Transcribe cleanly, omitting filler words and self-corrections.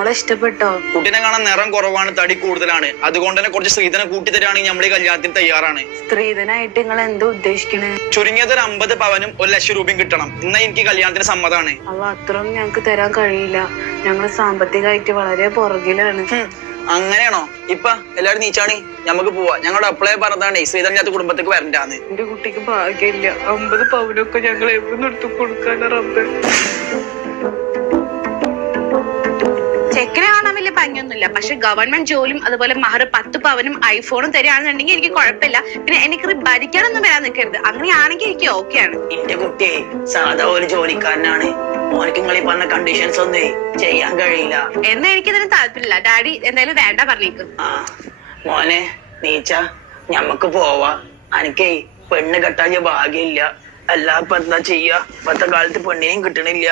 മോളെ ഇഷ്ടപ്പെട്ടോ? കുട്ടിനെ കാണാൻ നിറം കുറവാണ്, തടി കൂടുതലാണ്. അതുകൊണ്ട് തന്നെ കുറച്ച് സ്ത്രീധനം കൂട്ടി തരാണെങ്കിൽ നമ്മൾ ഈ കല്യാണത്തിന് തയ്യാറാണ്. സ്ത്രീധനായിട്ട് നിങ്ങൾ എന്താ ഉദ്ദേശിക്കണേ? ചുരുങ്ങിയത് ഒരു 50 പവനും 1 ലക്ഷം രൂപയും കിട്ടണം. എന്നാ എനിക്ക് കല്യാണത്തിന് സമ്മതമാണ്. അവ അത്രയും ഞങ്ങക്ക് തരാൻ കഴിയില്ല. ഞങ്ങൾ സാമ്പത്തികമായിട്ട് വളരെ പുറകിലാണ്. അങ്ങനെയാണോ? ഇപ്പൊ എല്ലാരും നീച്ചാണി, ഞമ്മക്ക് പോവാ. ഞങ്ങളുടെ അപ്ലൈ പറഞ്ഞതാണേ ശ്രീധരനാഥ് കുടുംബത്തേക്ക് വരണ്ടാന്ന്. എന്റെ കുട്ടിക്ക് ഭാഗ്യമില്ല. 50 പവനൊക്കെ ഞങ്ങൾ എവിടെ എടുത്ത് കൊടുക്കാനാ റബ്ബേ. ചെക്കനെ കാണാൻ വലിയ ഭംഗിയൊന്നുമില്ല, പക്ഷെ ഗവൺമെന്റ് ജോലിയും അതുപോലെ മഹർ 10 പവനും ഐഫോണും തരികയാണെന്നുണ്ടെങ്കിൽ എനിക്ക് കുഴപ്പമില്ല. പിന്നെ എനിക്ക് ഭരിക്കാനൊന്നും വരാൻ നിൽക്കരുത്. അങ്ങനെയാണെങ്കിൽ എനിക്ക് ഓക്കെയാണ്. എന്റെ കുട്ടിയെ സാധാ ഒരു ജോലിക്കാരനാണ്. മോനക്ക് നിങ്ങൾ ഈ പറഞ്ഞ കണ്ടീഷൻസ് ഒന്നും ചെയ്യാൻ കഴിയില്ല. എന്നാ എനിക്കിതിന് താല്പര്യമില്ല. ഡാഡി എന്തായാലും വേണ്ട പറഞ്ഞേക്കും. ആ മോനെ നീച്ച, ഞമ്മക്ക് പോവാ. എനിക്കേ പെണ്ണ് കെട്ടാൻ ഭാഗ്യമില്ല. എല്ലാപ്പ എന്താ ചെയ്യാ? ഇപ്പത്തെ കാലത്ത് പെണ്ണിനെയും കിട്ടണില്ല.